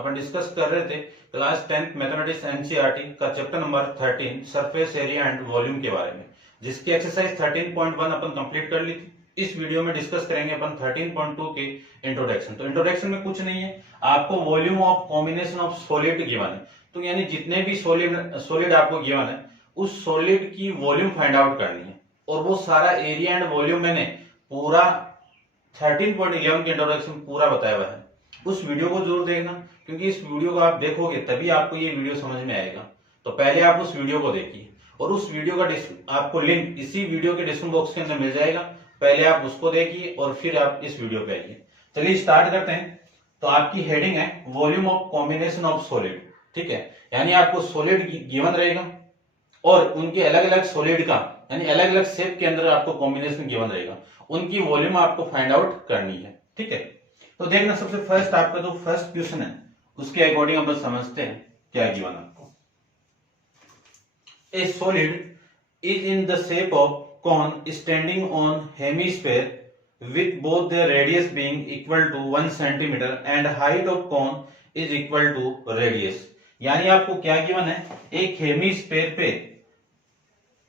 अपन discuss कर रहे थे क्लास 10th मैथमेटिक्स एनसीईआरटी का chapter number 13 surface area and volume के बारे में, जिसकी एक्सरसाइज 13.1 अपन कंप्लीट कर ली थी। इस वीडियो में डिस्कस करेंगे अपन 13.2 के इंट्रोडक्शन। तो इंट्रोडक्शन में कुछ नहीं है, आपको volume of combination of solid given है, तो यानी जितने भी सॉलिड आपको गिवन है उस सॉलिड की वॉल्यूम फाइंड आउट करनी है, और वो सारा एरिया एंड वॉल्यूम मैंने पूरा 13.11 के इंट्रोडक्शन पूरा बताया हुआ है। उस वीडियो को जरूर देखना, क्योंकि इस वीडियो को आप देखोगे तभी आपको ये वीडियो समझ में आएगा। तो पहले आप उस वीडियो को देखिए, और उस वीडियो का आपको लिंक इसी वीडियो के डिस्क्रिप्शन बॉक्स के अंदर मिल जाएगा। पहले आप उसको देखिए और फिर आप इस वीडियो पे आइए। चलिए स्टार्ट करते हैं। तो आपकी हेडिंग है volume of combination of solid, ठीक है। यानी आपको सॉलिड गिवन रहेगा और उनके अलग अलग सॉलिड का यानी अलग अलग शेप के अंदर आपको कॉम्बिनेशन गिवन रहेगा, उनकी वॉल्यूम आपको फाइंड आउट करनी है, ठीक है। तो देखना, सबसे फर्स्ट आपका जो फर्स्ट क्वेश्चन है उसके अकॉर्डिंग अपन समझते हैं क्या गिवन आपको। A solid is in the shape of cone standing on hemisphere with both their radius being equal to 1 centimeter and height of cone is equal to radius। यानी आपको क्या given है, एक हेमिस्फीयर पे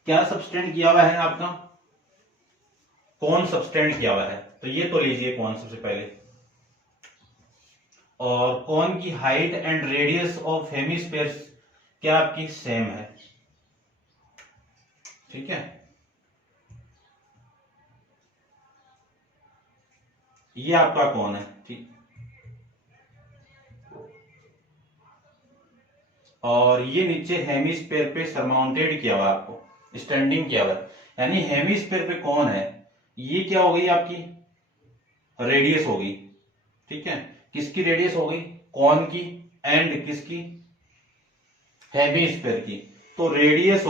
क्या सबस्टेंड किया हुआ है आपका, कौन सबस्टेंड किया हुआ है। तो ये तो लीजिए कौन सबसे पहले, और कौन की height and radius of hemisphere क्या आपकी सेम है, ठीक है। ये आपका कौन है, ठीक। और ये नीचे हेमिस्फीयर पे सरमाउंटेड किया हुआ, आपको स्टैंडिंग किया हुआ, यानी हेमिस्फीयर पे कौन है, ये क्या हो गई आपकी रेडियस हो गई, ठीक है। किसकी रेडियस हो गई, कौन की, एंड किसकी, हेमिस्फीयर की। तो radius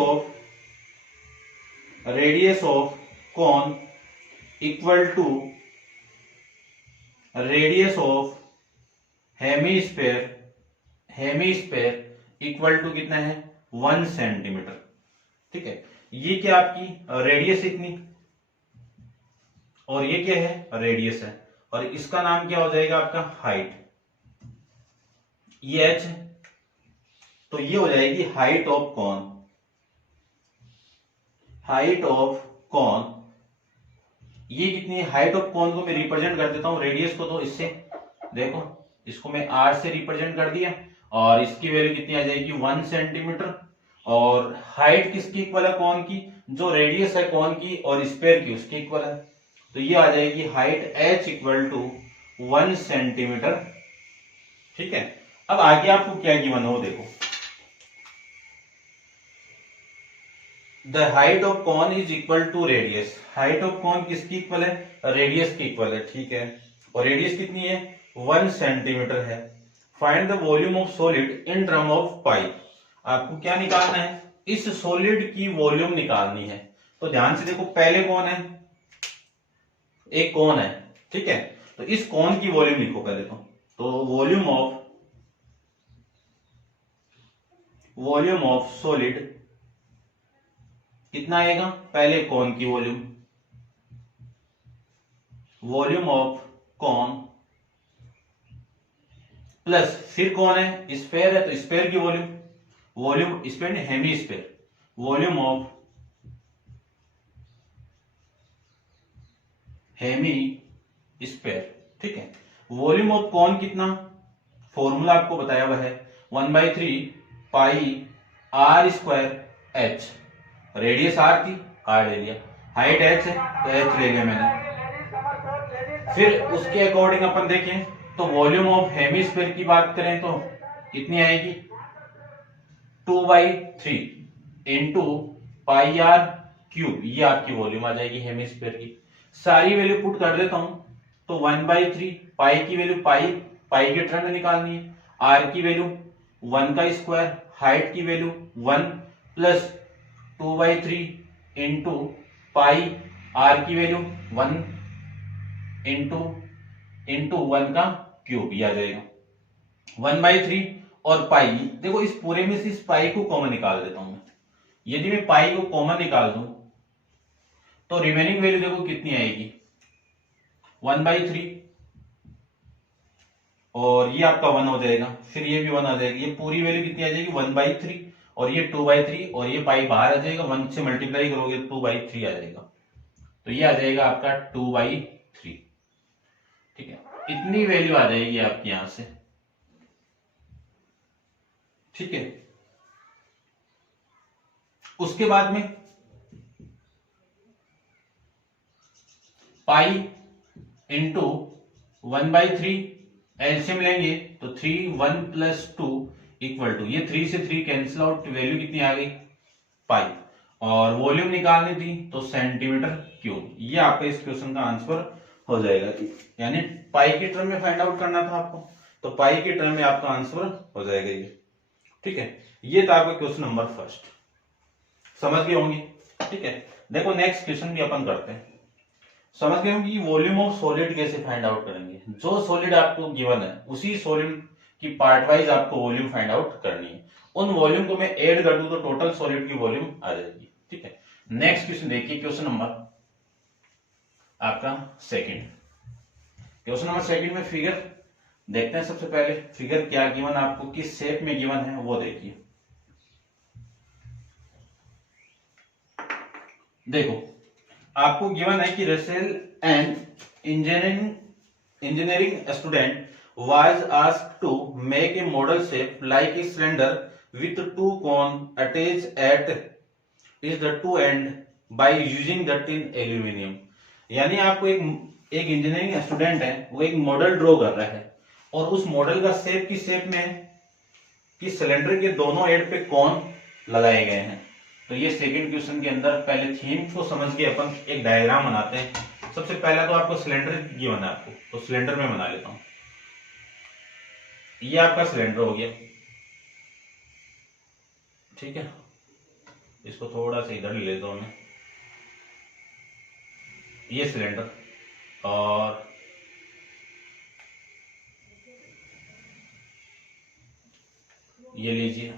of cone equal to radius of hemisphere equal to कितना है, 1 सेंटीमीटर, ठीक है। ये क्या आपकी रेडियस इतनी, और ये क्या है रेडियस है, और इसका नाम क्या हो जाएगा आपका हाइट, ये h, तो ये हो जाएगी हाइट ऑफ कॉन। ये कितनी है, हाइट ऑफ कॉन को मैं रिप्रेजेंट कर देता हूं रेडियस को, तो इससे देखो, इसको मैं r से रिप्रेजेंट कर दिया, और इसकी वैल्यू कितनी आ जाएगी 1 सेंटीमीटर। और हाइट किसकी इक्वल है, कॉन की, जो रेडियस है कॉन की और स्फीयर की उसकी इक्वल है, तो ये आ जाएगी height h equal to 1 centimetre, ठीक है। अब आगे आपको क्या गिवन हो, देखो, the height of cone is equal to radius. Height of cone किसकी इक्वल है, रेडियस की इक्वल है, ठीक है। और रेडियस कितनी है, 1 सेंटीमीटर है। Find the volume of solid in term of pi. आपको क्या निकालना है, इस सॉलिड की वॉल्यूम निकालनी है। तो ध्यान से देखो, पहले कौन है, एक कौन है, ठीक है। तो इस कौन की वॉल्यूम लिखो पहले तो वॉल्यूम ऑफ सॉलिड कितना आएगा, पहले कौन की वॉल्यूम ऑफ कौन प्लस फिर कौन है, स्फीयर है, तो स्फीयर की वॉल्यूम स्फीयर नहीं, हेमिस्फीयर, वॉल्यूम ऑफ हेमिस्फीयर, ठीक है। वॉल्यूम ऑफ कौन कितना, फॉर्मूला आपको बताया हुआ है 1/3 पाई r square h। Radius r थी, r ले लिया, हाइट h है तो h ले लिया मैंने। फिर उसके अकॉर्डिंग अपन देखें तो वॉल्यूम ऑफ हेमिस्फीयर की बात करें तो कितनी आएगी, 2/3 इंटू पाई r क्यूब, ये आपकी वॉल्यूम आ जाएगी हेमिस्फीयर की। सारी वैल्यू पुट कर देता हूं, तो 1/3 पाई की वैल्यू पाई के टर्म में निकालनी है, r की वैल्यू 1 का स्क्वायर, हाइट की value 1 plus 2/3 into pi, r की वैल्यू 1 इंटू 1 का क्यूब, ये आ जाएगा 1/3। और पाई, देखो इस पूरे में से इस पाई को कॉमन निकाल देता हूं मैं। यदि मैं पाई को कॉमन निकाल दूं तो रिमेनिंग वैल्यू देखो कितनी आएगी, 1/3 और ये आपका 1 हो जाएगा, फिर ये भी 1 आ जाएगी, ये पूरी वैल्यू कितनी आ जाएगी 1/3, और ये 2/3, और ये पाई बाहर आ जाएगा, 1 से मल्टीप्लाई करोगे 2/3 आ जाएगा, तो ये आ जाएगा आपका 2/3। ठीक है, इतनी वैल्यू आ जाएगी आपकी यहां से। ठीक है, उसके बाद में पाई इंटू 1/3, एलसीएम लेंगे तो 3, 1 + 2 = ये 3 से 3 कैंसिल आउट, वैल्यू कितनी आ गई पाई, और वॉल्यूम निकालनी थी तो सेंटीमीटर क्यूब। ये आपका इस क्वेश्चन का आंसर हो जाएगा, यानी पाई के टर्म में फाइंड आउट करना था आपको, तो पाई के टर्म में आपका आंसर हो जाएगा ये। ठीक है, ये था आपका क्वेश्चन नंबर फर्स्ट, समझ गए होंगे। ठीक है, देखो नेक्स्ट क्वेश्चन भी अपन करते हैं। समझ गए होंगे कि वॉल्यूम ऑफ सॉलिड कैसे फाइंड आउट करेंगे। जो सॉलिड आपको गिवन है उसी सॉलिड की पार्ट वाइज आपको वॉल्यूम फाइंड आउट करनी है। उन वॉल्यूम को मैं ऐड कर दूं तो टोटल सॉलिड की वॉल्यूम आ जाएगी। ठीक है, नेक्स्ट क्वेश्चन देखिए, क्वेश्चन नंबर आपका सेकंड। क्वेश्चन नंबर सेकंड में फिगर देखते हैं। सबसे पहले फिगर क्या गिवन आपको, किस शेप में गिवन है वो देखिए। देखो आपको गिवन है कि Russell and engineering student was asked to make a model shape like a cylinder with two cones attached at the two end by using the tin aluminum। यानी आपको एक इंजीनियरिंग स्टूडेंट है, वो एक मॉडल ड्रॉ कर रहा है, और उस मॉडल का शेप की शेप में है कि सिलेंडर के दोनों एंड पे कौन लगाए गए हैं। तो ये सेकंड क्वेश्चन के अंदर पहले थीम को समझ के अपन एक डायग्राम बनाते हैं। सबसे पहला तो आपको सिलेंडर गिवन है आपको, तो सिलेंडर में बना लेता हूं। ये आपका सिलेंडर हो गया। ठीक है, इसको थोड़ा सा इधर ले लेता हूं मैं। ये सिलेंडर, और ये लीजिए,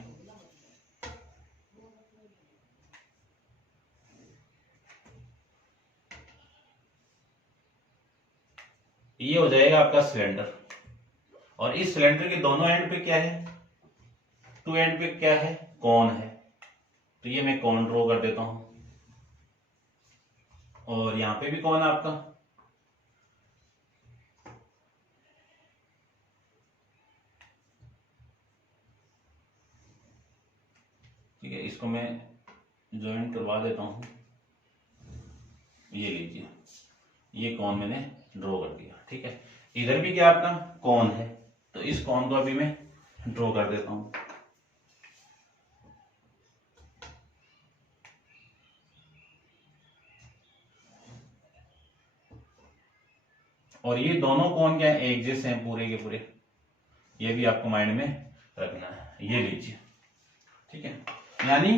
ये हो जाएगा आपका सिलेंडर। और इस सिलेंडर के दोनों एंड पे क्या है, टू एंड पे क्या है, कौन है। तो ये मैं कौन ड्रॉ कर देता हूं, और यहां पे भी कौन है आपका। ठीक है, इसको मैं ज्वाइन करवा देता हूं। ये लीजिए, ये कौन मैंने ड्रॉ कर दिया। ठीक है, इधर भी क्या आपका कौन है, तो इस कौन को अभी मैं ड्रॉ कर देता हूं। और ये दोनों कौन क्या है, एक जैसे हैं पूरे के पूरे, ये भी आपको माइंड में रखना है। ये लीजिए, ठीक है, यानी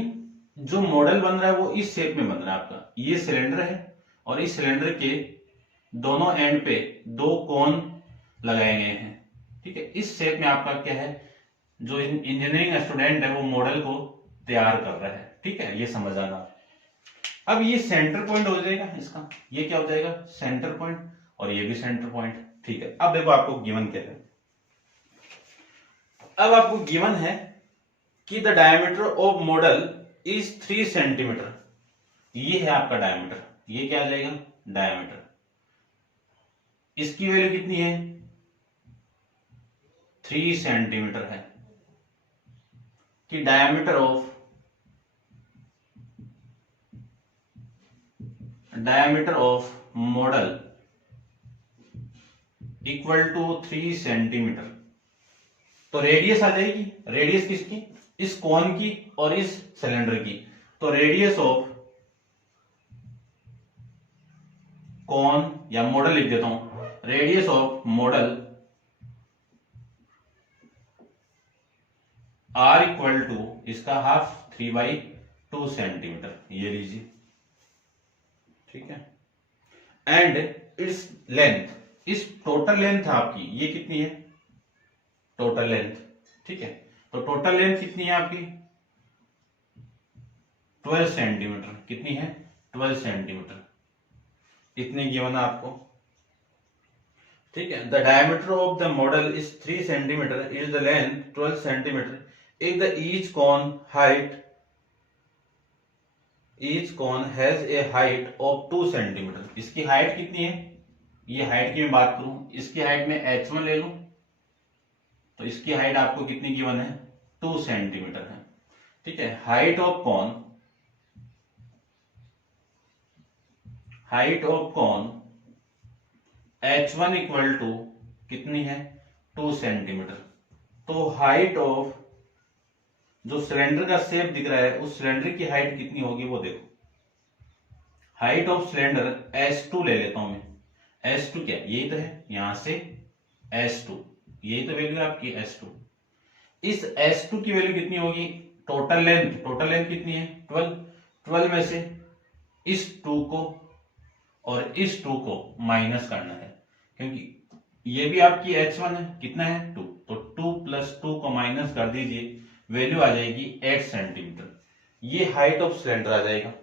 जो मॉडल बन रहा है वो इस शेप में बन रहा है आपका। ये सिलेंडर है, और इस सिलेंडर के दोनों एंड पे दो कोन लगाए गए हैं। ठीक है, इस शेप में आपका क्या है, जो इंजीनियरिंग स्टूडेंट है वो मॉडल को तैयार कर रहा है। ठीक है, ये समझ आना। अब ये सेंटर पॉइंट हो जाएगा इसका, ये क्या हो जाएगा सेंटर पॉइंट, और ये भी सेंटर पॉइंट। ठीक है, अब देखो आपको गिवन क्या है। अब आपको गिवन है कि the diameter of model is 3 centimetre. ये है आपका डायमीटर, ये क्या आ जाएगा डायमीटर। इसकी वैल्यू कितनी है 3 सेंटीमीटर है, कि diameter of model equal to 3 centimetre. तो रेडियस आ जाएगी, रेडियस किसकी, इस कोन की और इस सिलेंडर की। तो रेडियस ऑफ कोन या मॉडल लिख देता हूं, radius of model r equal to इसका हाफ 3/2 सेंटीमीटर। ये लीजिए, ठीक है, एंड इट्स लेंथ, इस टोटल लेंथ आपकी ये कितनी है टोटल लेंथ। ठीक है, तो टोटल लेंथ कितनी है आपकी 12 सेंटीमीटर। कितनी है 12 सेंटीमीटर, इतनी गिवन है आपको। ठीक है। The diameter of the model is 3 centimetre, is the length 12 centimetre if the each cone has a height of 2 centimetre. इसकी हाइट कितनी है, ये हाइट की मैं बात करूं, इसकी हाइट में h1 ले लूं तो इसकी हाइट आपको कितनी गिवन है, 2 सेंटीमीटर है। ठीक है। Height of cone h1 equal to कितनी है, 2 सेंटीमीटर। तो हाइट ऑफ जो सिलेंडर का शेप दिख रहा है उस सिलेंडर की हाइट कितनी होगी वो देखो। हाइट ऑफ सिलेंडर S2 ले लेता हूं मैं। S2 क्या, यही तो है, यहां से S2, यही तो वैल्यू है आपकी S2। इस S2 की वैल्यू कितनी होगी, टोटल लेंथ कितनी है, 12 में से इस 2 को और इस 2 को माइनस करना है, क्योंकि ये भी आपकी h1 है, कितना है 2, तो 2 + 2 को माइनस कर दीजिए, वैल्यू आ जाएगी 8 सेंटीमीटर। ये हाइट ऑफ सिलेंडर आ जाएगा।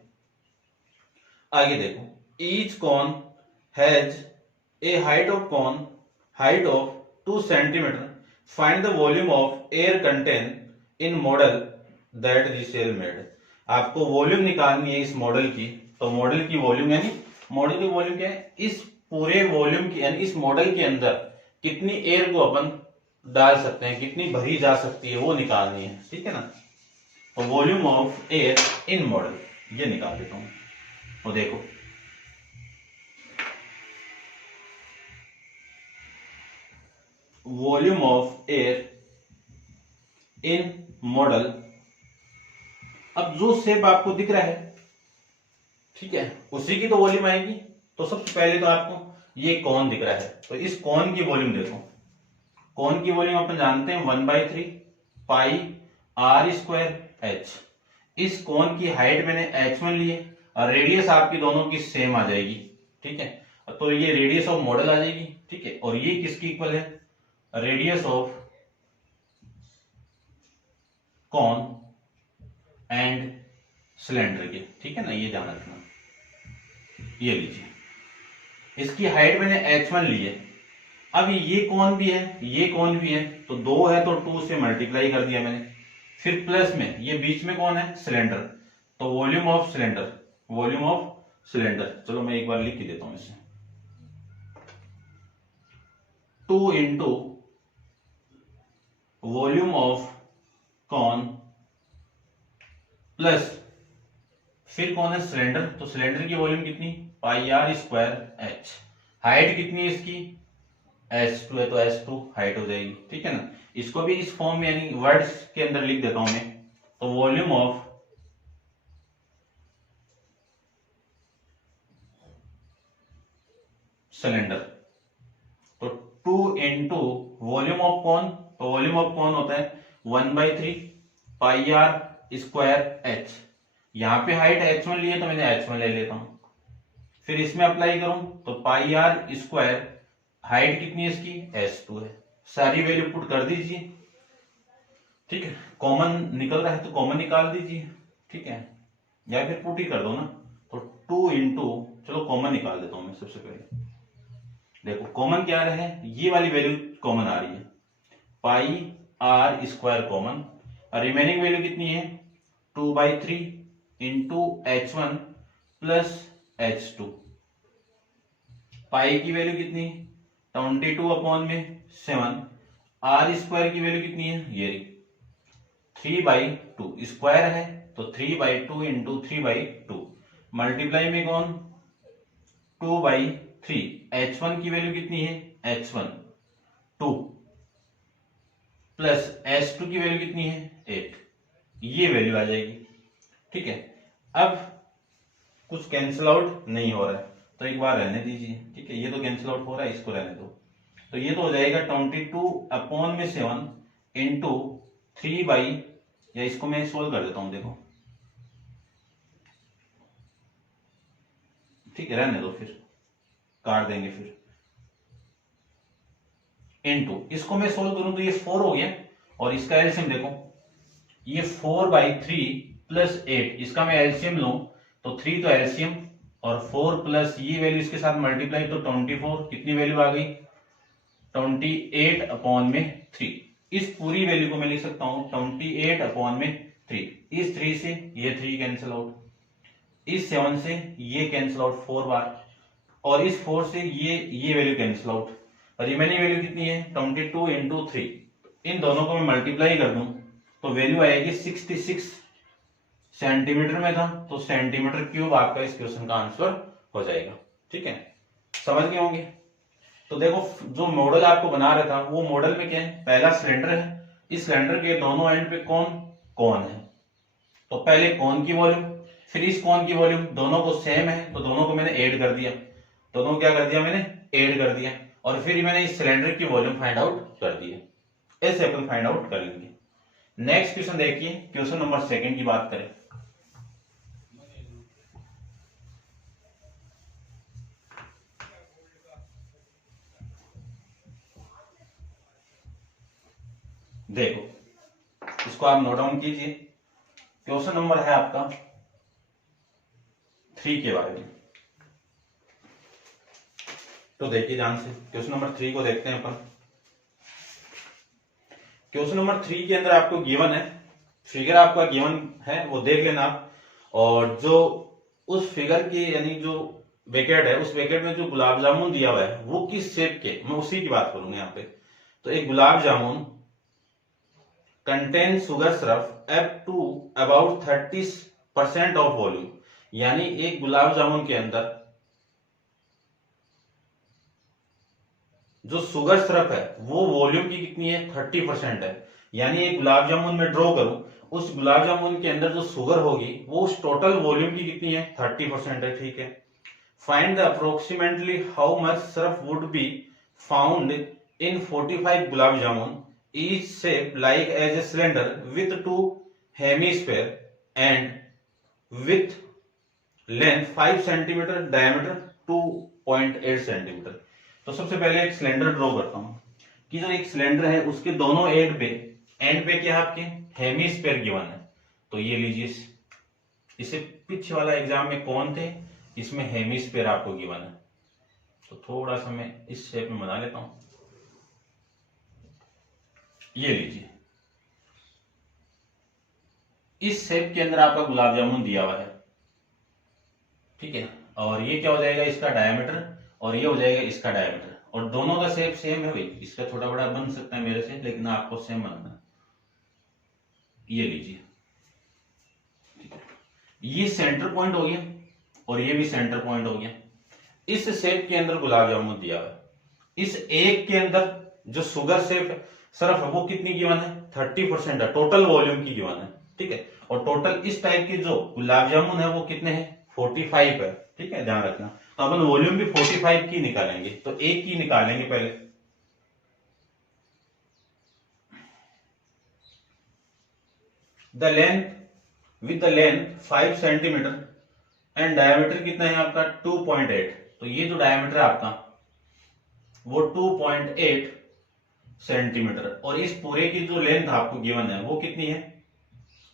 आगे देखो, each cone has a height of 2 centimetre, find the volume of air contain in model that the cell made. आपको वॉल्यूम निकालनी है इस मॉडल की, तो मॉडल की वॉल्यूम क्या है, इस पूरे वॉल्यूम की यानी इस मॉडल के अंदर कितनी एयर को अपन डाल सकते हैं, कितनी भरी जा सकती है वो निकालनी है। ठीक है ना। तो volume of air in model ये निकाल देता हूं। तो देखो, volume of air in model, अब जो शेप आपको दिख रहा है, ठीक है, उसी की तो वॉल्यूम आएगी। तो सबसे पहले तो आपको ये कॉन दिख रहा है, तो इस कॉन की वॉल्यूम देखो। कॉन की वॉल्यूम अपन जानते हैं 1/3 पाई r² h। इस कॉन की हाइट मैंने h1 ली है और रेडियस आपकी दोनों की सेम आ जाएगी। ठीक है, तो ये रेडियस ऑफ मॉडल आ जाएगी। ठीक है, और ये किसकी इक्वल है, radius of cone and cylinder के। ठीक है ना, ये ध्यान रखना। ये लीजिए, इसकी हाइट मैंने h1 ली है। अब ये कौन भी है, तो 2 है तो 2 से मल्टीप्लाई कर दिया मैंने, फिर प्लस में ये बीच में कौन है, सिलेंडर, तो वॉल्यूम ऑफ सिलेंडर। चलो मैं एक बार लिख के देता हूं इसे, 2 into volume of cone plus फिर कौन है, सिलेंडर, तो सिलेंडर की वॉल्यूम कितनी, पाई r² h। हाइट कितनी है इसकी, S2 है तो S2 हाइट हो जाएगी। ठीक है ना, इसको भी इस फॉर्म में यानी वर्ड्स के अंदर लिख देता हूं मैं। तो वॉल्यूम ऑफ सिलेंडर, तो 2 इंटू वॉल्यूम ऑफ कॉन, तो वॉल्यूम ऑफ कॉन होता है 1/3 पाई r² h। यहां पे हाइट h1 लिए तो मैंने h1 ले लेता हूं, फिर इसमें अप्लाई करूं तो पाई r², हाइट कितनी है इसकी, S2 है। सारी वैल्यू पुट कर दीजिए। ठीक है, कॉमन निकल रहा है तो कॉमन निकाल दीजिए। ठीक है, या फिर पुट ही कर दो ना, तो 2 इंटू, चलो कॉमन निकाल देता हूं मैं सबसे पहले। देखो कॉमन क्या रहा है, ये वाली वैल्यू कॉमन आ रही है, पाई r² कॉमन, और रिमेनिंग वैल्यू कितनी है, 2/3 इंटू h1 प्लस h2। पाई की वैल्यू कितनी, 22/7। r² की वैल्यू कितनी है, ये 3/2, स्क्वायर है तो 3/2 इंटू 3/2, मल्टीप्लाई में कौन 2/3। h1 की वैल्यू कितनी है, h1 2 प्लस h2 की वैल्यू कितनी है, 8। ये वैल्यू आ जाएगी। ठीक है, अब कुछ कैंसिल आउट नहीं हो रहा है तो एक बार रहने दीजिए। ठीक है, ये तो कैंसिल आउट हो रहा है, इसको रहने दो। तो ये तो हो जाएगा 22/7 इंटू 3/, या इसको मैं सोल्व कर देता हूं, देखो। ठीक है, रहने दो, फिर काट देंगे फिर। इंटू इसको मैं सोल्व करूं तो ये 4 हो गया, और इसका एलसीएम देखो, ये 4/3 प्लस 8, इसका मैं एलसीएम लूं तो 3 तो एलसीएम, और 4 प्लस ये वैल्यू इसके साथ मल्टीप्लाई तो 24, कितनी वैल्यू आ गई, 28/3। इस पूरी वैल्यू को मैं लिख सकता हूं 28/3। इस 3 से ये 3 कैंसिल आउट, इस 7 से ये कैंसिल आउट 4 बार, और इस 4 से ये value cancel out. Remaining value कितनी है 22 इंटू 3। इन दोनों को मैं मल्टीप्लाई कर दूं तो वैल्यू आएगी 66 सेंटीमीटर में था, तो सेंटीमीटर क्यूब आपका इस क्वेश्चन का आंसर हो जाएगा। ठीक है, समझ गए होंगे। तो देखो जो मॉडल आपको बना रहा था वो मॉडल में क्या है, पहला सिलेंडर है, इस सिलेंडर के दोनों एंड पे कौन है, तो पहले कौन की वॉल्यूम, फिर इस कौन की वॉल्यूम, दोनों को सेम है तो दोनों को मैंने ऐड कर दिया, दोनों क्या कर दिया मैंने ऐड कर दिया, और फिर मैंने इस सिलेंडर की वॉल्यूम फाइंड आउट कर दी है। ऐसे अपन फाइंड आउट कर लेंगे। नेक्स्ट क्वेश्चन देखिए, क्वेश्चन नंबर 2 की बात करें। देखो इसको आप नोट डाउन कीजिए। क्वेश्चन नंबर है आपका 3 के बारे में। तो देखिए ध्यान से, क्वेश्चन नंबर 3 को देखते हैं अपन। क्वेश्चन नंबर 3 के अंदर आपको गिवन है, फिगर आपका गिवन है वो देख लेना आप, और जो उस फिगर की यानी जो ब्रैकेट है उस ब्रैकेट में जो गुलाब जामुन दिया हुआ है वो किस शेप के, मैं उसी की बात करूंगा यहाँ पे। तो एक gulab jamun contain sugar syrup up to about 30% of volume, यानी एक गुलाब जामुन के अंदर जो शुगर सिरप है वो वॉल्यूम की कितनी है 30% है, यानी एक गुलाब जामुन में ड्रॉ करूं, उस गुलाब जामुन के अंदर जो शुगर होगी वो उस टोटल वॉल्यूम की कितनी है 30% है। ठीक है, find the approximately how much syrup would be found in 45 gulab jamun each shape like as a cylinder with 2 hemisphere and with length 5 cm, diameter 2.8 cm। तो सबसे पहले एक सिलेंडर ड्रॉ करता हूं कि जो एक सिलेंडर है उसके दोनों एंड पे क्या है आपके हेमिस्फीयर गिवन है। तो ये लीजिए, इसे पीछे वाला एग्जाम में कौन थे, इसमें हेमिस्फीयर आपको गिवन है। तो थोड़ा सा मैं इस शेप में बना लेता हूं। ये लीजिए, इस शेप के अंदर आपका गुलाब जामुन दिया हुआ है। ठीक है, और ये क्या हो जाएगा इसका डायमीटर, और ये हो जाएगा इसका डायमीटर, और दोनों का शेप सेम है भाई। इसका छोटा बड़ा बन सकता है मेरे से, लेकिन आपको सेम बनाना। ये लीजिए, ये सेंटर पॉइंट हो गया और ये भी सेंटर पॉइंट हो गया। इस शेप के अंदर गुलाब जामुन दिया हुआ है, इस एक के अंदर जो शुगर शेप सिर्फ वो कितनी गिवन है 30% है, टोटल वॉल्यूम की गिवन है। ठीक है, और टोटल इस टाइप के जो गुलाब जामुन है वो कितने हैं 45 है। ठीक है, ध्यान रखना। तो अपन वॉल्यूम भी 45 की निकालेंगे, तो एक की निकालेंगे पहले। The length with the length 5 centimetre and diameter कितना है आपका 2.8। तो ये जो डायमीटर है आपका वो 2.8 सेंटीमीटर, और इस पूरे की जो लेंथ आपको गिवन है वो कितनी है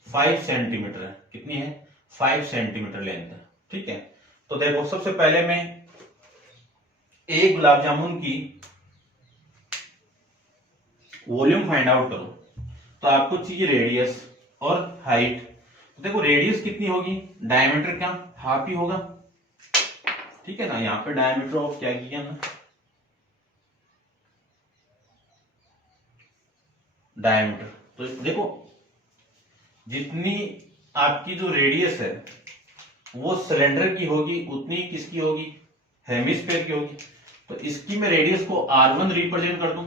5 सेंटीमीटर है। कितनी है 5 सेंटीमीटर लेंथ है। ठीक है, तो देखो सबसे पहले मैं एक गुलाब जामुन की वॉल्यूम फाइंड आउट करूं, तो आपको चाहिए रेडियस और हाइट। तो देखो रेडियस कितनी होगी, डायमीटर क्या हाफ ही होगा। ठीक है ना, यहां पे डायमीटर ऑफ क्या किया ना डायमीटर। तो देखो जितनी आपकी जो रेडियस है वो सिलेंडर की होगी उतनी किसकी होगी हेमिस्फीयर की होगी। तो इसकी मैं रेडियस को r1 रिप्रेजेंट कर दूं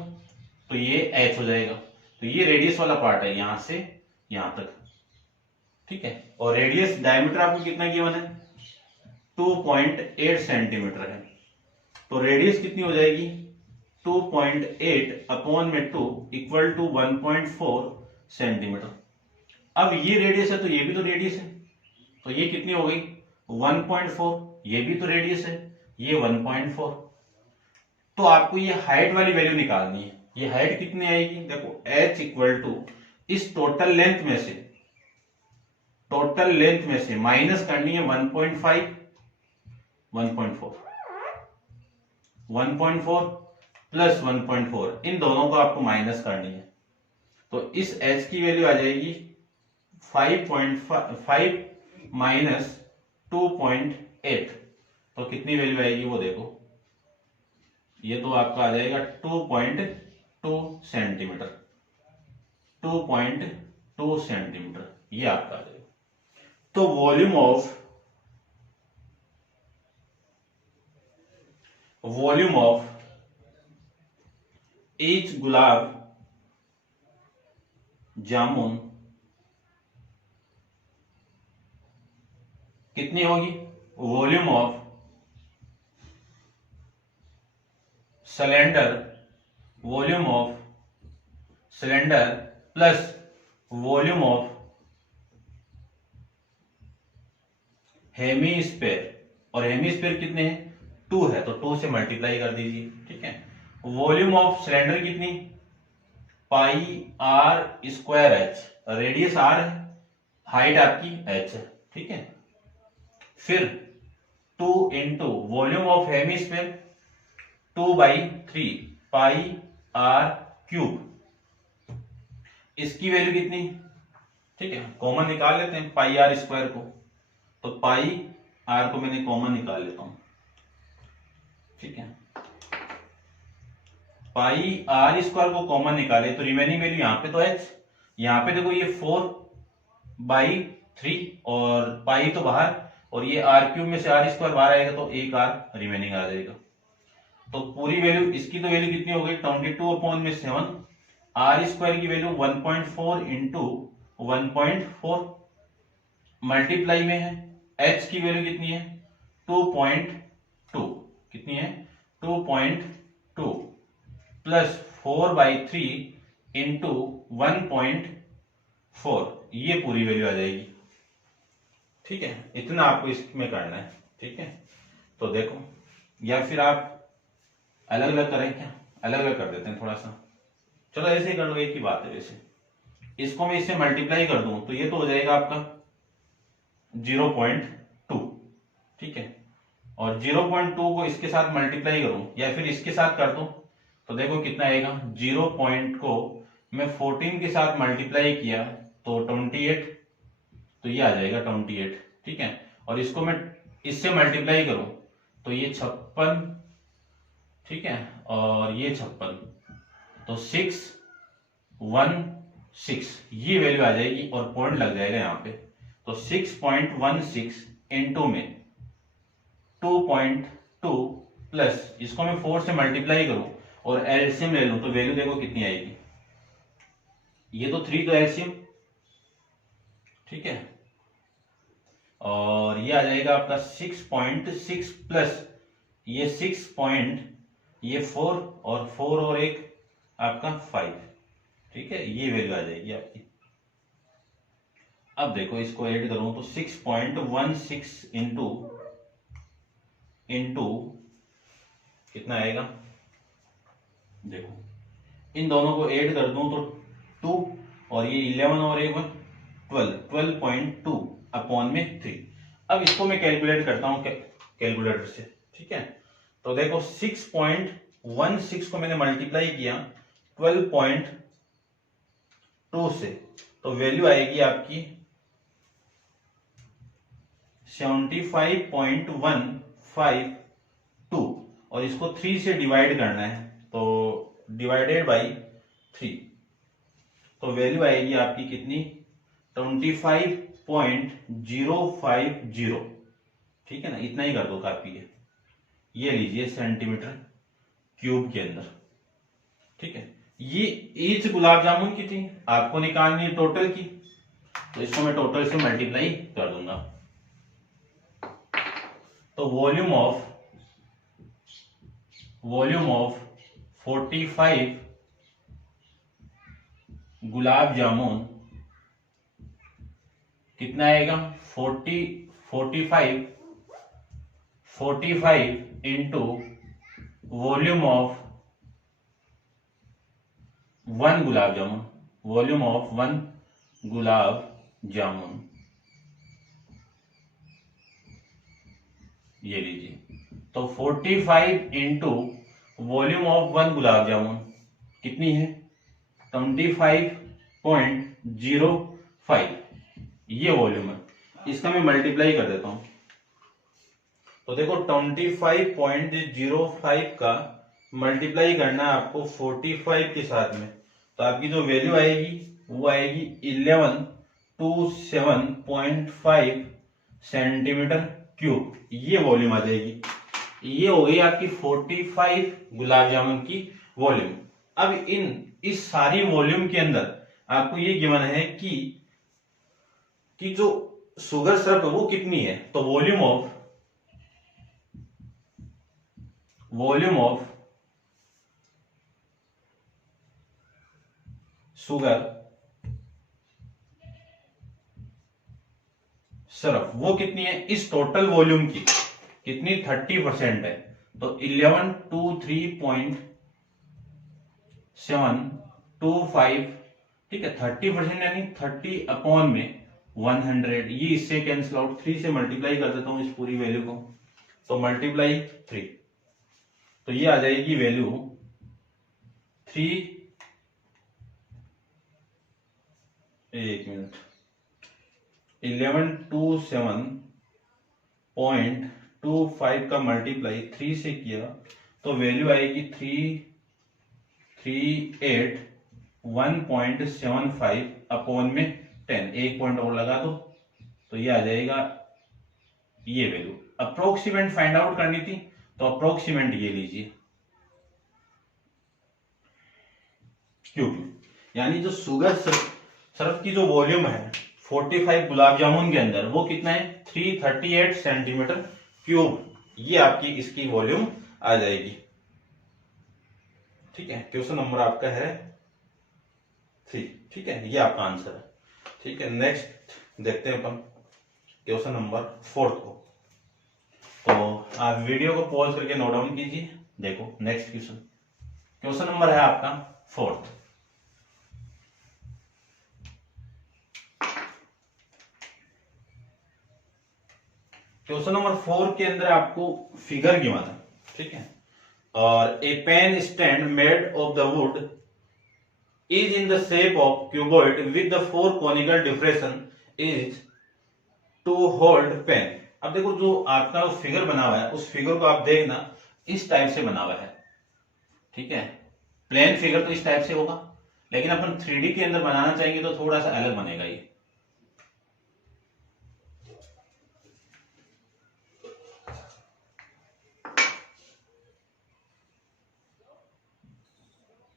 तो ये h हो जाएगा। तो ये रेडियस वाला पार्ट है यहां से यहां तक। ठीक है, और रेडियस डायमीटर आपको कितना गिवन है 2.8 सेंटीमीटर है। तो रेडियस कितनी हो जाएगी 2.8 अपॉन में 2 इक्वल टू 1.4 सेंटीमीटर। अब ये रेडियस है तो ये भी तो रेडियस है, तो ये कितनी हो गई 1.4, ये भी तो रेडियस है ये 1.4। तो आपको ये हाइट वाली वैल्यू निकालनी है। ये हाइट कितनी आएगी देखो h इक्वल टू इस टोटल लेंथ में से माइनस करनी है 1.5 1.4 प्लस 1.4, इन दोनों को आपको माइनस करनी है। तो इस h की वैल्यू आ जाएगी 5.5 माइनस 2.8, तो कितनी वैल्यू आएगी वो देखो, ये तो आपका आ जाएगा 2.2 सेंटीमीटर, 2.2 सेंटीमीटर, ये आपका आ जाएगा। तो volume of each gulab jamun कितनी होगी? Volume of cylinder plus volume of hemisphere, और हेमीस्फेयर कितने हैं? 2 है, तो 2 से मल्टीप्लाई कर दीजिए। ठीक है, वॉल्यूम ऑफ सिलेंडर कितनी? Pi R square H, radius R है, हाइट आपकी एच है। ठीक है, फिर 2 into volume of hemisphere 2/3 pi R cube, इसकी वैल्यू कितनी? ठीक है, कॉमन निकाल लेते हैं पाई आर स्क्वायर को, तो पाई आर को मैंने कॉमन निकाल लेता हूं। ठीक है, पाई आर स्क्वायर को कॉमन निकाले तो रिमेनिंग वैल्यू यहाँ पे तो एच, यहाँ पे देखो ये 4/3 और पाई तो बाहर, और ये आर क्यूब में से आर स्क्वायर बाहर आएगा तो एक आर रिमेनिंग आ जाएगा। तो पूरी वैल्यू, इसकी तो वैल्यू कितनी हो गई? 22/7, आर स्क्वायर की वैल्यू 1.4 इंटू 1.4 मल्टीप्लाई में है, एच की वैल्यू कितनी है? 2.2, कितनी है? 2.2 प्लस 4/3 इंटू 1.4, ये पूरी वैल्यू आ जाएगी। ठीक है, इतना आपको इसमें करना है। ठीक है, तो देखो, या फिर आप अलग अलग करें क्या? अलग अलग कर देते हैं थोड़ा सा, चलो ऐसे ही कर लो, एक ही बात है। वैसे इसको मैं इससे मल्टीप्लाई कर दूं तो ये तो हो जाएगा आपका 0.2। ठीक है, और 0.2 को इसके साथ मल्टीप्लाई करूं या फिर इसके साथ कर दूं तो देखो कितना आएगा। 0 पॉइंट को मैं 14 के साथ मल्टीप्लाई किया तो 28, तो ये आ जाएगा 28। ठीक है, और इसको मैं इससे मल्टीप्लाई करूं तो ये 56, ठीक है, और ये 56, तो 616, ये वैल्यू आ जाएगी और पॉइंट लग जाएगा यहाँ पे। तो 6.16 इंटू में 2.2 प्लस इसको मैं 4 से मल्टीप्लाई करूं और एलसीएम ले लूं तो वैल्यू देखो कितनी आएगी। ये तो 3 तो एलसीएम, ठीक है, और ये आ जाएगा आपका 6.6 प्लस ये 4 और 4 और 1 आपका 5। ठीक है, ये वैल्यू आ जाएगी आपकी। अब देखो इसको ऐड करूं तो 6.16 इंटू कितना आएगा, देखो इन दोनों को ऐड कर दूं तो 2 और ये 11 और 1 12.2 अपॉन में 3। अब इसको मैं कैलकुलेट करता हूं कैलकुलेटर से। ठीक है, तो देखो 6.16 को मैंने मल्टीप्लाई किया 12.2 से, तो वैल्यू आएगी आपकी 75.152 और इसको 3 से डिवाइड करना है तो डिवाइडेड बाई 3, तो वैल्यू आएगी आपकी कितनी? 25.050। ठीक है ना, इतना ही कर दो काफी है। ये लीजिए सेंटीमीटर क्यूब के अंदर। ठीक है, ये ईच गुलाब जामुन की थी, आपको निकालनी है टोटल की, तो इसको मैं टोटल से मल्टीप्लाई कर दूंगा। तो वॉल्यूम ऑफ 45 गुलाब जामुन कितना आएगा? 45 into volume of 1 gulab jamun, volume of 1 gulab jamun, ये लीजिए। तो 45 into volume of one gulab jamun कितनी है 25.05, ये वॉल्यूम है। इसका मैं मल्टीप्लाई कर देता हूं, तो देखो 25.05 का मल्टीप्लाई करना है आपको 45 के साथ में, तो आपकी जो वैल्यू आएगी वो आएगी 1127.5 सेंटीमीटर क्यूब, ये वॉल्यूम आ जाएगी। ये हो गई आपकी 45 गुलाब जामुन की वॉल्यूम। अब इस सारी वॉल्यूम के अंदर आपको ये गिवन है कि जो शुगर सिरप है वो कितनी है, तो वॉल्यूम ऑफ शुगर सिरप वो कितनी है, इस टोटल वॉल्यूम की कितनी 30% है, तो 1123.725, ठीक है। 30% यानी 30 अपॉन में 100, ये इससे कैंसिल आउट, 3 से मल्टीप्लाई कर देता हूं इस पूरी वैल्यू को, तो मल्टीप्लाई 3, तो ये आ जाएगी वैल्यू 3, एक मिनट, 1127.25 का मल्टीप्लाई 3 से किया तो वैल्यू आएगी 338.175 अपॉन में 10, एक पॉइंट और लगा दो तो ये आ जाएगा ये वैल्यू। अप्रोक्सीमेट फाइंड आउट करनी थी तो अप्रोक्सीमेट ये लीजिए क्यूब, यानी जो शुगर सिरप की जो वॉल्यूम है 45 गुलाब जामुन के अंदर वो कितना है 338 सेंटीमीटर क्यूब, ये आपकी इसकी वॉल्यूम आ जाएगी। ठीक है, क्वेश्चन नंबर आपका है 3, ठीक है, ये आपका आंसर है। ठीक है, नेक्स्ट देखते हैं अपन क्वेश्चन नंबर 4 को। तो आप वीडियो को पॉज करके नोट डाउन कीजिए। देखो नेक्स्ट क्वेश्चन नंबर है आपका 4। क्वेश्चन नंबर 4 के अंदर आपको फिगर गिवन है, ठीक है, और a pen stand made of the wood is in the shape of cuboid with the 4 conical depression is to hold pen. अब देखो जो आपका फिगर बना हुआ है उस फिगर को आप देखना इस टाइप से बना हुआ है, ठीक है। प्लेन फिगर तो इस टाइप से होगा, लेकिन अपन 3D के अंदर बनाना चाहेंगे तो थोड़ा सा अलग बनेगा।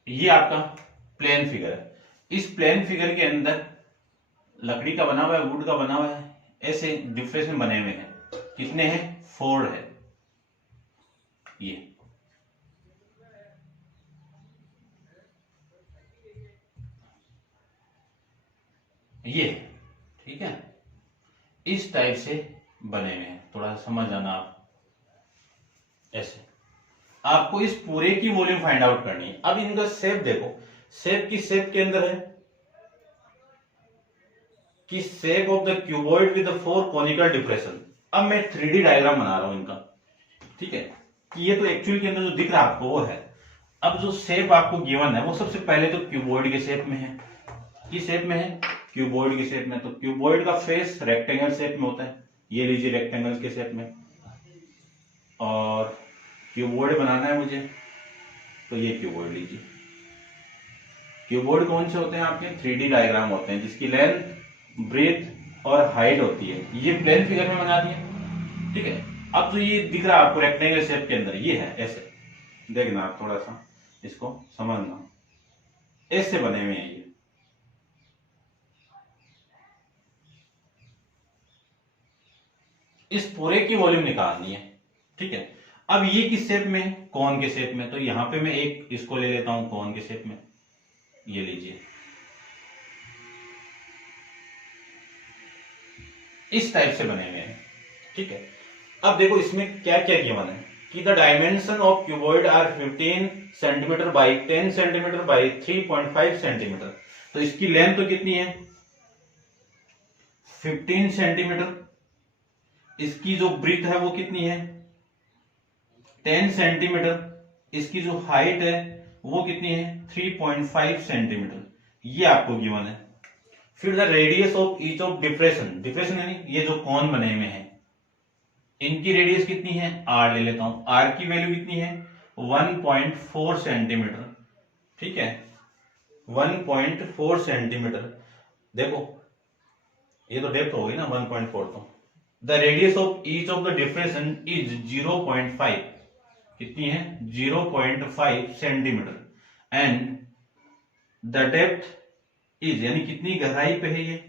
ये आपका प्लेन फिगर है। इस प्लेन फिगर के अंदर लकड़ी का बना हुआ है, वुड का बना हुआ है, ऐसे डिफ्रेशन बने हुए हैं। कितने हैं 4 है ये, ठीक है, इस टाइप से बने हुए हैं। थोड़ा समझ आना आप, ऐसे आपको इस पूरे की वॉल्यूम फाइंड आउट करनी है। अब इनका शेप देखो, शेप की शेप के अंदर है कि shape of the cuboid with 4 conical depression. अब मैं 3D डायग्राम बना रहा हूं इनका, ठीक है, कि ये तो एक्चुअल के अंदर जो दिख रहा है आपको वो है। अब जो शेप आपको गिवन है वो सबसे पहले तो क्यूबॉइड के शेप में है। किस शेप में है, क्यूबॉइड के शेप में। तो क्यूबॉइड का फेस रेक्टेंगल शेप में होता है, ये लीजिए रेक्टेंगल के शेप में। और क्यूबॉइड बनाना है मुझे तो ये क्यूबॉइड लीजिए। क्यूबॉइड कौन से होते हैं आपके 3D डायग्राम होते हैं जिसकी लेंथ ब्रेथ और हाइट होती है। ये प्लेन फिगर में बना दिया, ठीक है। अब तो ये दिख रहा है आपको रेक्टेंगल शेप के अंदर, ये है ऐसे, देखना आप थोड़ा सा इसको समझना, ऐसे बने हुए हैं ये। इस पूरे की वॉल्यूम निकालनी है, ठीक है। अब ये किस शेप में, कौन के शेप में, तो यहां पे मैं एक इसको ले लेता हूं कौन के शेप में, ये लीजिए, इस टाइप से बने हुए हैं, ठीक है। अब देखो इसमें क्या क्या गिवन है कि the dimension of cuboid are 15 centimetre by 10 centimetre by 3.5 centimetre. तो इसकी लेंथ तो कितनी है 15 सेंटीमीटर, इसकी जो ब्रीथ है वो कितनी है 10 सेंटीमीटर, इसकी जो हाइट है वो कितनी है 3.5 सेंटीमीटर, ये आपको गिवन है। फिर the radius of each of depression, depression यानी ये जो कौन बने हुए हैं इनकी रेडियस कितनी है r ले लेता हूं, r की वैल्यू कितनी है 1.4 सेंटीमीटर, ठीक है 1.4 सेंटीमीटर। देखो ये तो डेप्थ हो गई ना 1.4, तो the radius of each of the depression is 0.5, कितनी है 0.5 centimetre and the depth is, यानी कितनी गहराई पे है ये,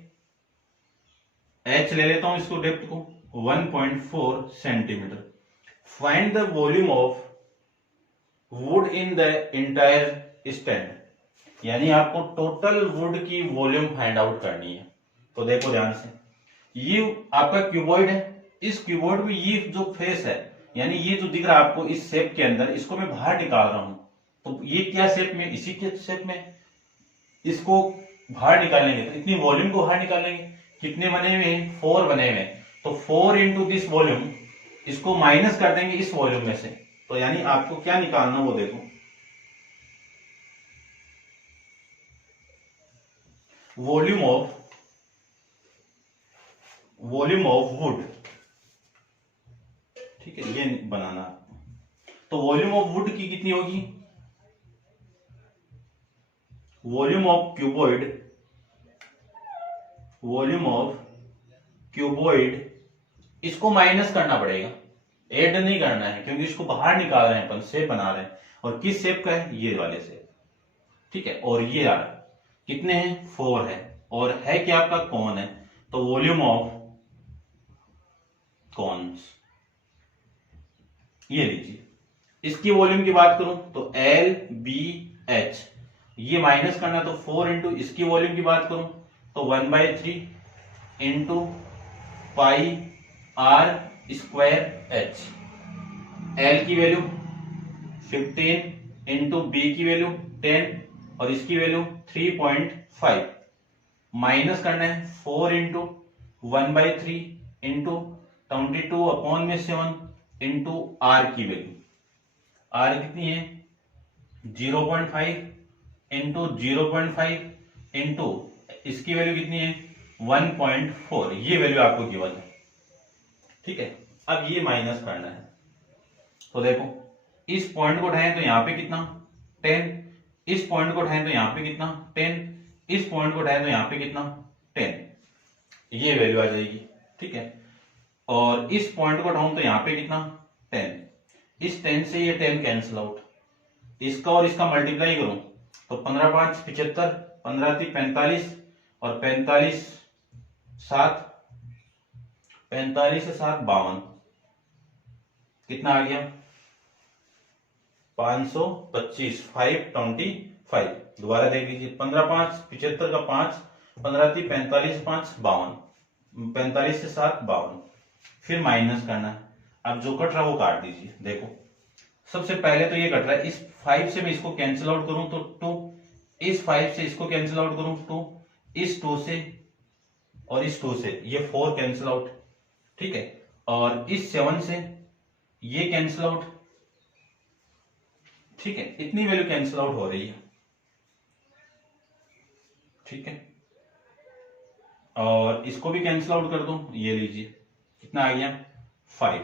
h ले लेता हूं इसको डेप्थ को 1.4 centimetre. Find the volume of would in the entire stand, यानी आपको टोटल वुड की वॉल्यूम फाइंड आउट करनी है। तो देखो ध्यान से, ये आपका क्यूबॉइड है, इस क्यूबॉइड में ये जो फेस है यानी ये जो दिख रहा है आपको इस शेप के अंदर, इसको मैं बाहर निकाल रहा हूं, तो ये क्या शेप में, इसी के शेप में इसको बाहर निकालेंगे तो इतनी वॉल्यूम को बाहर निकालेंगे। कितने बने हुए हैं 4 बने हुए हैं, तो 4 इंटू दिस वॉल्यूम, इसको माइनस कर देंगे इस वॉल्यूम में से, तो यानी आपको क्या निकालना वो देखो, वॉल्यूम ऑफ वुड, ठीक है ये बनाना। तो वॉल्यूम ऑफ वुड की कितनी होगी, वॉल्यूम ऑफ क्यूबॉइड, इसको माइनस करना पड़ेगा, ऐड नहीं करना है क्योंकि इसको बाहर निकाल रहे हैं अपन, शेप बना रहे हैं, और किस शेप का है ये वाले शेप, ठीक है। और ये यार कितने हैं 4 है, और है क्या आपका कौन है, तो वॉल्यूम ऑफ कॉन्स ये लीजिए। इसकी वॉल्यूम की बात करूं तो LBH, ये माइनस करना तो 4 इंटू इसकी वॉल्यूम की बात करूं तो 1/3 into pi R square H। L की वैल्यू 15 इंटू B की वैल्यू 10 और इसकी वैल्यू 3.5, माइनस करना है 4 इंटू 1/3 इंटू 22 अपॉन में 7 इंटू R की वैल्यू, R कितनी है 0.5 इंटू 0.5 इंटू इसकी वैल्यू कितनी है 1.4, ये वैल्यू आपको गिवन है, ठीक है। अब ये माइनस करना है, तो देखो इस पॉइंट को उठाएं तो यहां पे कितना 10, इस पॉइंट को उठाएं तो यहां पे कितना 10, इस पॉइंट को उठाएं तो यहां पे कितना 10, ये वैल्यू आ जाएगी, ठीक है। और इस पॉइंट को उठाऊं तो यहां पे कितना 10, इस 10 से ये 10 कैंसिल आउट, इसका और इसका मल्टीप्लाई करूं तो 15 5 75, 15 3 45 और 45 7 52, कितना आ गया 525, 525। दोबारा देख लीजिए 15 5 75 का 5, 15 3 45 5 52, 45 से 7 52, फिर माइनस करना है। अब जो कट रहा वो काट दीजिए। देखो सबसे पहले तो ये कट रहा है, इस 5 से मैं इसको कैंसिल आउट करूं तो 2, इस 5 से इसको कैंसिल आउट करूं 2, इस 2 से और इस 2 से ये 4 कैंसिल आउट, ठीक है। और इस 7 से ये कैंसिल आउट, ठीक है, इतनी वैल्यू कैंसिल आउट हो रही है, ठीक है। और इसको भी कैंसिल आउट कर दो, ये लीजिए कितना आ गया 5।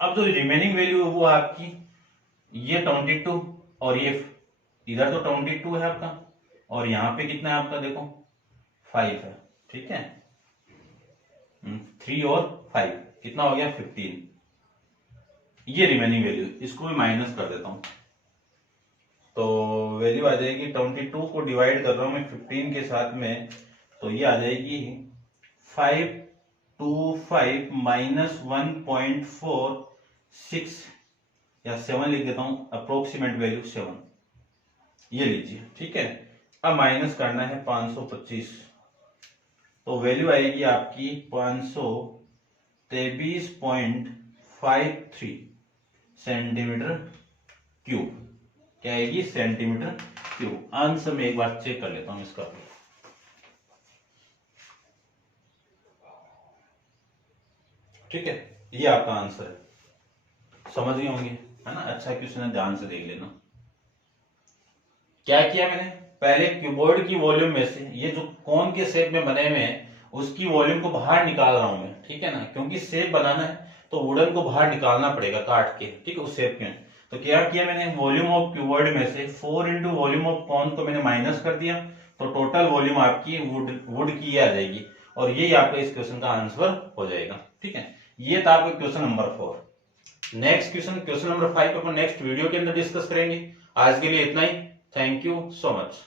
अब जो रिमेनिंग वैल्यू है वो आपकी ये 22 और ये इधर तो 22 है आपका और यहां पे कितना है आपका देखो 5 है, ठीक है। 3 और 5 कितना हो गया 15, ये रिमेनिंग वैल्यू, इसको मैं माइनस कर देता हूं तो वैल्यू आ जाएगी 22 को डिवाइड कर रहा हूं मैं 15 के साथ में, तो ये आ जाएगी 525 माइनस 1.46 या 7 लिख देता हूं, अप्रोक्सीमेट वैल्यू 7, ये लीजिए, ठीक है। अब माइनस करना है 525, तो वैल्यू आएगी आपकी 523.53 सेंटीमीटर क्यूब, क्या आएगी सेंटीमीटर क्यूब। आंसर में एक बार चेक कर लेता हूं इसका, ठीक है, ये आपका आंसर है, समझ गए होंगे। है ना। अच्छा क्वेश्चन है, ध्यान से देख लेना। क्या किया मैंने, पहले क्यूबॉइड की वॉल्यूम में से ये जो कोन के शेप में बने हुए हैं उसकी वॉल्यूम को बाहर निकाल रहा हूं मैं, ठीक है ना, क्योंकि शेप बनाना है तो वुडन को बाहर निकालना पड़ेगा काट के, ठीक है, उस शेप में। तो क्या किया मैंने, वॉल्यूम ऑफ क्यूबॉइड में से 4 इंटू वॉल्यूम ऑफ कॉन को मैंने माइनस कर दिया, तो टोटल वॉल्यूम आपकी वुड की आ जाएगी, और यही आपका इस क्वेश्चन का आंसर हो जाएगा, ठीक है। ये था आपका question number 4। Next question number 5 अपन नेक्स्ट वीडियो के अंदर डिस्कस करेंगे। आज के लिए इतना ही। Thank you so much.